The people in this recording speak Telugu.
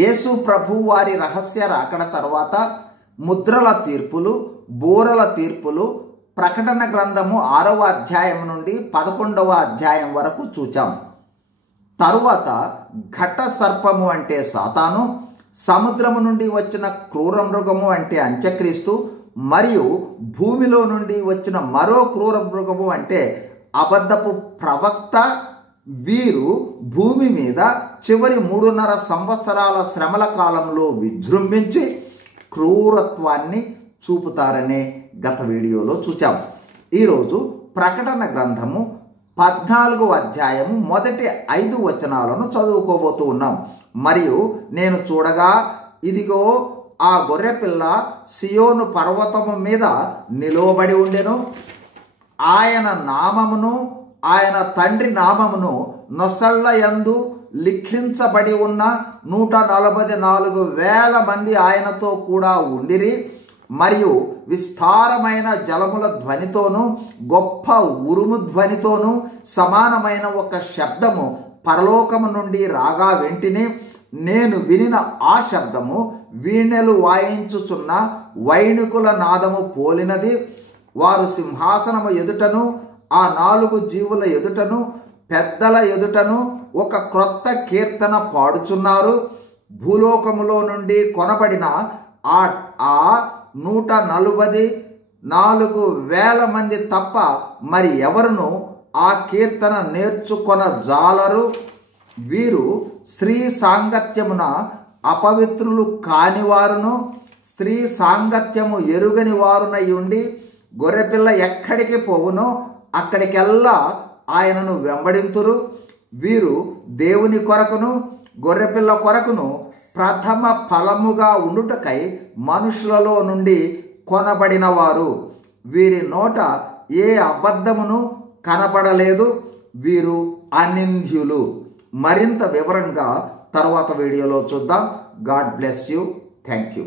యేసు ప్రభు వారి రహస్య రాకడ తర్వాత ముద్రల తీర్పులు, బూరల తీర్పులు ప్రకటన గ్రంథము 6వ అధ్యాయం నుండి 11వ అధ్యాయం వరకు చూచాం. తరువాత ఘట సర్పము అంటే సాతాను, సముద్రము నుండి వచ్చిన క్రూర మృగము అంటే అంత్యక్రీస్తు, మరియు భూమిలో నుండి వచ్చిన మరో క్రూర మృగము అంటే అబద్ధపు ప్రవక్త, వీరు భూమి మీద చివరి 3.5 సంవత్సరాల శ్రమల కాలంలో విజృంభించి క్రూరత్వాన్ని చూపుతారనే గత వీడియోలో చూచాం. ఈరోజు ప్రకటన గ్రంథము 14వ అధ్యాయము మొదటి 5 వచనాలను చదువుకోబోతూ ఉన్నాం. మరియు నేను చూడగా ఇదిగో ఆ గొర్రెపిల్ల సియోను పర్వతము మీద నిలువబడి ఉండెను. ఆయన నామమును ఆయన తండ్రి నామమును నొసళ్ళ యందు లిఖించబడి ఉన్న 144,000 మంది ఆయనతో కూడా ఉండిరి. మరియు విస్తారమైన జలముల ధ్వనితోనూ గొప్ప ఉరుము ధ్వనితోనూ సమానమైన ఒక శబ్దము పరలోకము నుండి రాగా వెంటనే నేను వినిన ఆ శబ్దము వీణెలు వాయించుచున్న వైణికుల నాదము పోలినది. వారు సింహాసనము ఎదుటను ఆ 4 జీవుల ఎదుటను పెద్దల ఎదుటను ఒక క్రొత్త కీర్తన పాడుచున్నారు. భూలోకములో నుండి కొనబడిన ఆ 144,000 మంది తప్ప మరి ఎవరును ఆ కీర్తన నేర్చుకొన జాలరు. వీరు స్త్రీ సాంగత్యమున అపవిత్రులు కానివారును స్త్రీ సాంగత్యము ఎరుగని వారునై ఉండి గొర్రెపిల్ల ఎక్కడికి పోవునో అక్కడికెల్లా ఆయనను వెంబడింతురు. వీరు దేవుని కొరకును గొర్రెపిల్ల కొరకును ప్రథమ ఫలముగా ఉండుటకై మనుషులలో నుండి కొనబడిన వారు. వీరి నోట ఏ అబద్ధమును కనపడలేదు. వీరు అనింద్యులు. మరింత వివరంగా తర్వాత వీడియోలో చూద్దాం. God bless you. Thank you.